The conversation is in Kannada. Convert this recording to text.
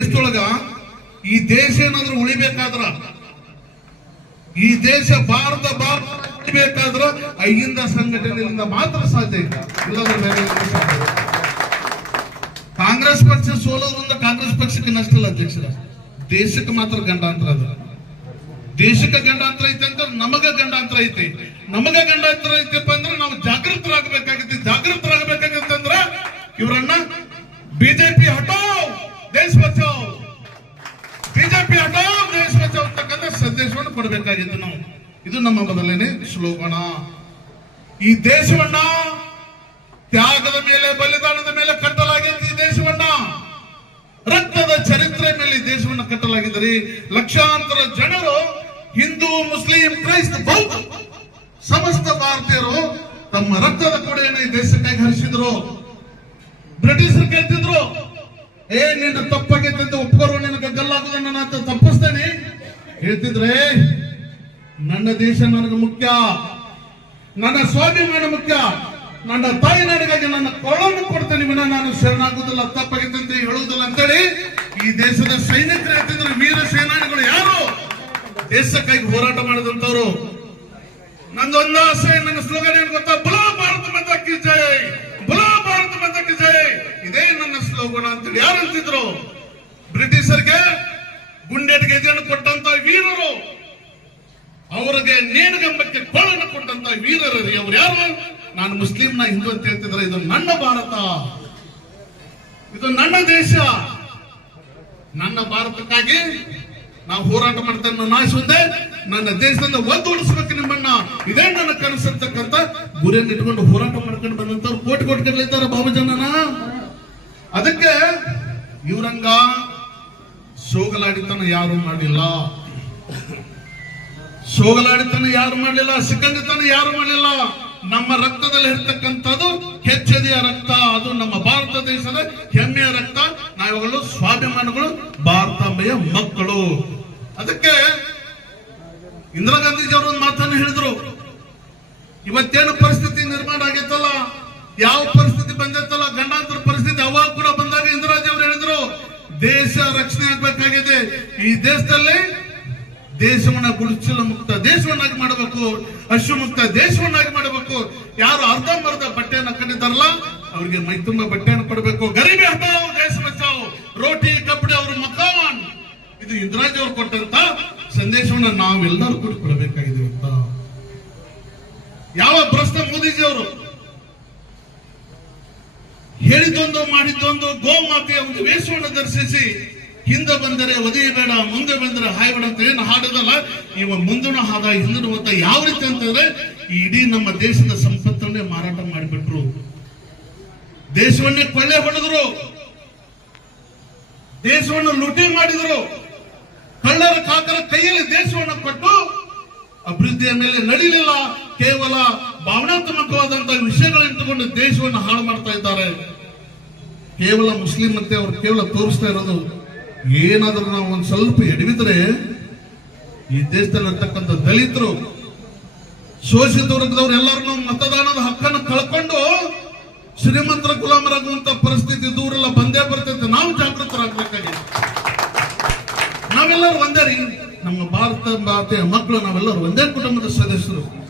ದೇಶದೊಳಗ ಈ ದೇಶ ಏನಾದ್ರೂ ಉಳಿಬೇಕಾದ್ರ, ಈ ದೇಶ ಭಾರತ ಭಾರತ ಉಳಿಬೇಕಾದ್ರ ಅಹಿಂದ ಸಂಘಟನೆಯಿಂದ ಮಾತ್ರ ಸಾಧ್ಯ ಇಲ್ಲ. ಕಾಂಗ್ರೆಸ್ ಪಕ್ಷ ಸೋಲೋದ್ರಿಂದ ಕಾಂಗ್ರೆಸ್ ಪಕ್ಷಕ್ಕೆ ನಷ್ಟ ಇಲ್ಲ ಅಧ್ಯಕ್ಷರ. ದೇಶಕ್ಕೆ ಮಾತ್ರ ಗಂಡಾಂತರ ಅದ. ದೇಶಕ್ಕೆ ಗಂಡಾಂತರ ಐತೆ ಅಂತ ನಮಗ ಗಂಡಾಂತರ ಐತಿ. ನಮಗ ಗಂಡಾಂತರ ಐತಪ್ಪ ಅಂದ್ರೆ ನಾವು ಜಾಗೃತರಾಗಬೇಕಾಗತ್ತೆ. ಜಾಗೃತರಾಗಬೇಕಾಗತ್ತೆ ಅಂದ್ರೆ ಇವರನ್ನ ಬಿಜೆಪಿ ಹಟಾವ್ ಸಂದೇಶವನ್ನು ನಾವು ಇದು ನಮ್ಮ ಮೊದಲನೇ ಶ್ಲೋಕಣ. ಈ ದೇಶವನ್ನ ತ್ಯಾಗದ ಮೇಲೆ, ಬಲಿದಾನದ ಮೇಲೆ ಕಟ್ಟಲಾಗಿದೆ ಈ ದೇಶವನ್ನ, ರಕ್ತದ ಚರಿತ್ರೆ ಮೇಲೆ ದೇಶವನ್ನು ಕಟ್ಟಲಾಗಿದ್ದರೆ ಲಕ್ಷಾಂತರ ಜನರು ಹಿಂದೂ, ಮುಸ್ಲಿಂ, ಕ್ರೈಸ್ತ, ಬೌದ್ಧ ಸಮಸ್ತ ಭಾರತೀಯರು ತಮ್ಮ ರಕ್ತದ ಕೊಡೆಯನ್ನು ಈ ದೇಶಕ್ಕಾಗಿ ಹರಿಸಿದ್ರು. ಬ್ರಿಟಿಷರು ಕೇಳ್ತಿದ್ರು, ಏ, ನಿನ್ನ ತಪ್ಪಾಗೈತೆ ಅಂತ ಒಪ್ಕೋರು, ನಿನಗೆ ಗಲ್ಲಾಗುದನ್ನ ನಾನು ತಪ್ಪಿಸ್ತೇನೆ. ಹೇಳ್ತಿದ್ರೆ ನನ್ನ ದೇಶ ನನಗೆ ಮುಖ್ಯ. ನನ್ನ ಸ್ವಾಭಿಮಾನ ಮುಖ್ಯ. ನನ್ನ ತಾಯಿ ನಾಡಿಗಾಗಿ ನನ್ನ ಕೊಳವನ್ನು ಕೊಡ್ತೇನೆ ವಿನ ನಾನು ಶರಣಾಗುವುದಿಲ್ಲ ತಪ್ಪಾಗಿದ್ದಂತೆ ಹೇಳುವುದಿಲ್ಲ ಅಂತೇಳಿ ಈ ದೇಶದ ಸೈನಿಕರು ಯಾಕಂದ್ರೆ ವೀರ ಸೇನಾನಿಗಳು ಯಾರು? ದೇಶಕ್ಕಾಗಿ ಹೋರಾಟ ಮಾಡಿದಂತವ್ರು ನಂದೊಂದು ಆಸೆ ನನ್ನ ಸ್ಲೋಗನ್ ಏನ್ ಗೊತ್ತಾ? ಬಲೋ ಭಾರತ ಮಾತಾ ಕಿ ಜೈ! ಬಲೋ ಭಾರತ ಮಾತಾ ಕಿ ಜೈ! ಇದೇ ನನ್ನ ಸ್ಲೋಗನ್ ಅಂತೇಳಿ ಯಾರು ಅಂತಿದ್ರು ಬ್ರಿಟಿಷರಿಗೆ ಗುಂಡೆಟ್ಗೆ ಎದೆಯನ್ನು ಕೊಟ್ಟಂತ ವೀರರು. ಅವರಿಗೆ ನೇಣುಗಂಬಕ್ಕೆ ಕೊಳನ್ನು ಕೊಟ್ಟಂತ ವೀರರರಿ ಅವ್ರು ಯಾರು? ನಾನು ಮುಸ್ಲಿಂನ ಹಿಂದೂ ಅಂತ ಹೇಳ್ತಿದ್ರೆ ಇದು ನನ್ನ ಭಾರತ. ಇದು ನನ್ನ ದೇಶ. ನನ್ನ ಭಾರತಕ್ಕಾಗಿ ನಾವು ಹೋರಾಟ ಮಾಡ್ತೇನೆ ನಾಯಿಸುವಂತೆ ನನ್ನ ದೇಶದಿಂದ ಒದ್ದೋಡಿಸ್ಬೇಕು ನಿಮ್ಮನ್ನ. ಇದೇ ನನ್ನ ಕನಸಿರ್ತಕ್ಕಂಥ ಗುರಿಯನ್ನು ಇಟ್ಕೊಂಡು ಹೋರಾಟ ಮಾಡ್ಕೊಂಡು ಬಂದಂತವ್ರು ಕೋಟಿ ಕೋಟಿ ಕಟ್ಲಿದ್ದಾರೆ ಬಾಬು ಜನನ ಅದಕ್ಕೆ ಇವರಂಗ ಸೋಗಲಾಡಿತನ ಯಾರು ಮಾಡಿಲ್ಲ. ಸೋಗಲಾಡಿತನ ಯಾರು ಮಾಡಲಿಲ್ಲ ಸಿಕ್ಕಂದಿತನ ಯಾರು ಮಾಡಲಿಲ್ಲ? ನಮ್ಮ ರಕ್ತದಲ್ಲಿ ಇರ್ತಕ್ಕಂಥದ್ದು ಹೆಚ್ಚೆದೆಯ ರಕ್ತ, ಅದು ನಮ್ಮ ಭಾರತ ದೇಶದ ಹೆಮ್ಮೆಯ ರಕ್ತ. ನಾವುಗಳು ಸ್ವಾಭಿಮಾನಿಗಳು, ಭಾರತಾಂಬೆಯ ಮಕ್ಕಳು. ಅದಕ್ಕೆ ಇಂದಿರಾ ಗಾಂಧೀಜಿ ಅವರು ಒಂದು ಮಾತನ್ನು ಹೇಳಿದ್ರು. ಇವತ್ತೇನು ಪರಿಸ್ಥಿತಿ ನಿರ್ಮಾಣ ಆಗಿತ್ತಲ್ಲ? ಯಾವ ಪರಿಸ್ಥಿತಿ ಬಂದಿತ್ತಲ್ಲ? ಗಂಡಾಂತರ ಪರಿಸ್ಥಿತಿ ಅವಾಗ ಕೂಡ ಬಂದಾಗ ಇಂದಿರಾಜಿ ಅವರು ಹೇಳಿದ್ರು, ದೇಶ ರಕ್ಷಣೆ ಆಗ್ಬೇಕಾಗಿದೆ. ಈ ದೇಶದಲ್ಲಿ ದೇಶವನ್ನ ಗುಡಿಸಲು ಮುಕ್ತ, ದೇಶವನ್ನಾಗಿ ಮಾಡಬೇಕು ಅಶ್ವ ಮುಕ್ತ ದೇಶವನ್ನಾಗಿ ಮಾಡಬೇಕು. ಯಾರು ಅರ್ಧಂಬರ್ಧ ಬಟ್ಟೆಯನ್ನು ಕಂಡಿದ್ದಾರಲ್ಲ ಅವರಿಗೆ ಮೈ ತುಂಬ ಬಟ್ಟೆಯನ್ನು ಕೊಡಬೇಕು. ಗರಿಬಿ ಹಟಾವ್ ದೇಶ ಬಚಾವ್ ರೋಟಿ ಕಪ್ಪಡೆ ಅವರು ಮಕಾನ್ ಇದು ಇಂದಿರಾಜಿ ಅವರು ಕೊಟ್ಟಂತ ಸಂದೇಶವನ್ನ ನಾವೆಲ್ಲರೂ ಕೂಡ ಕೊಡಬೇಕಾಗಿದೆ ಅಂತ ಯಾವ ಪ್ರಶ್ನೆ ಮೋದಿಜಿ ಅವರು ಹೇಳಿದ್ದೊಂದು, ಮಾಡಿದ್ದೊಂದು, ಗೋಮಾತೆಯ ಒಂದು ವೇಷವನ್ನು ದರ್ಶಿಸಿ ಹಿಂದೆ ಬಂದರೆ ಒದೆಯಬೇಡ ಮುಂದೆ ಬಂದರೆ ಹಾಯಬೇಡ ಅಂತ ಏನು ಹಾಡೋದಲ್ಲ, ಇವ ಮುಂದಿನ ಹಾದ ಹಿಂದಿನ ಹೋದ ಯಾವ ರೀತಿ ಅಂತಂದ್ರೆ ಇಡೀ ನಮ್ಮ ದೇಶದ ಸಂಪತ್ತನ್ನೇ ಮಾರಾಟ ಮಾಡಿಬಿಟ್ರು. ದೇಶವನ್ನೇ ಕೊಳ್ಳೆ ಹೊಡೆದ್ರು. ದೇಶವನ್ನು ಲೂಟಿ ಮಾಡಿದ್ರು. ಕಳ್ಳರ ಕಾಕರ ಕೈಯಲ್ಲಿ ದೇಶವನ್ನು ಕೊಟ್ಟು ಅಭಿವೃದ್ಧಿಯ ಮೇಲೆ ನಡೀಲಿಲ್ಲ. ಕೇವಲ ಭಾವನಾತ್ಮಕವಾದಂತಹ ವಿಷಯಗಳಿಟ್ಟುಕೊಂಡು ದೇಶವನ್ನು ಹಾಳು ಮಾಡ್ತಾ ಇದ್ದಾರೆ. ಕೇವಲ ಮುಸ್ಲಿಂ ಅಂತೆ ಅವರು ಕೇವಲ ತೋರಿಸ್ತಾ ಇರೋದು ಏನಾದ್ರೂ ನಾವು ಒಂದು ಸ್ವಲ್ಪ ಎಡವಿದ್ರೆ ಈ ದೇಶದಲ್ಲಿ ಇರ್ತಕ್ಕಂಥ ದಲಿತರು, ಶೋಷಿತ ವರ್ಗದವ್ರು ಎಲ್ಲರೂ ಮತದಾನದ ಹಕ್ಕನ್ನು ಕಳ್ಕೊಂಡು ಶ್ರೀಮಂತರ ಗುಲಾಮರಾಗುವಂತ ಪರಿಸ್ಥಿತಿ ದೂರೆಲ್ಲ ಬಂದೇ ಬರ್ತೈತೆ. ನಾವು ಜಾಗೃತರಾಗಬೇಕಾಗಿದೆ. ನಾವೆಲ್ಲರೂ ಒಂದೇ ರೀ. ನಮ್ಮ ಭಾರತ ಭಾರತೀಯ ಮಕ್ಕಳು, ನಾವೆಲ್ಲರೂ ಒಂದೇ ಕುಟುಂಬದ ಸದಸ್ಯರು.